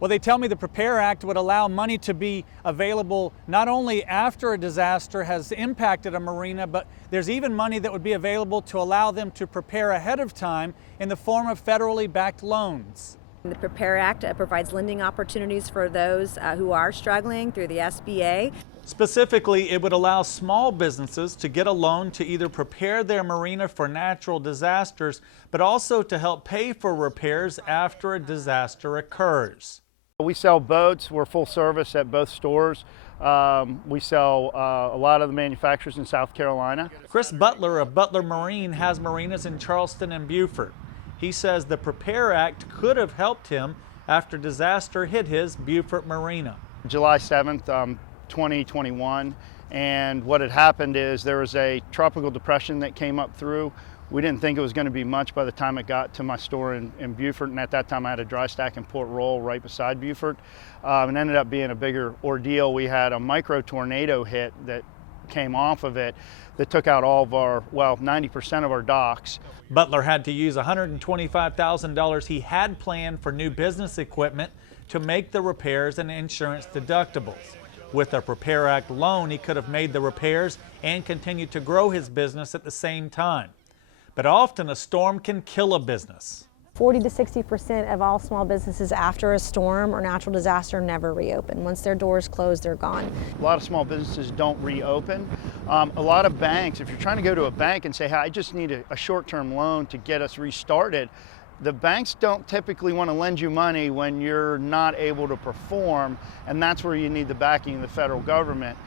Well, they tell me the PREPARE Act would allow money to be available not only after a disaster has impacted a marina, but there's even money that would be available to allow them to prepare ahead of time in the form of federally backed loans. The PREPARE Act provides lending opportunities for those who are struggling through the SBA. Specifically, it would allow small businesses to get a loan to either prepare their marina for natural disasters, but also to help pay for repairs after a disaster occurs. We sell boats. We're full service at both stores. We sell a lot of the manufacturers in South Carolina. Chris Butler of Butler Marine has marinas in Charleston and Beaufort. He says the PREPARE Act could have helped him after disaster hit his Beaufort marina. July 7th, 2021, and what had happened is there was a tropical depression that came up through. We didn't think it was going to be much by the time it got to my store in Beaufort, and at that time I had a dry stack in Port Royal right beside Beaufort. It ended up being a bigger ordeal. We had a micro tornado hit that came off of it that took out all of our, 90% of our docks. Butler had to use $125,000 he had planned for new business equipment to make the repairs and insurance deductibles. With a PREPARE Act loan, he could have made the repairs and continued to grow his business at the same time. But often a storm can kill a business. 40 to 60% of all small businesses after a storm or natural disaster never reopen. Once their doors close, they're gone. A lot of small businesses don't reopen. A lot of banks, if you're trying to go to a bank and say, hey, I just need a short-term loan to get us restarted, the banks don't typically want to lend you money when you're not able to perform, and that's where you need the backing of the federal government.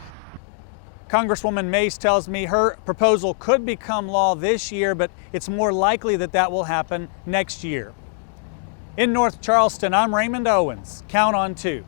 Congresswoman Mace tells me her proposal could become law this year, but it's more likely that that will happen next year. In North Charleston, I'm Raymond Owens. Count on 2.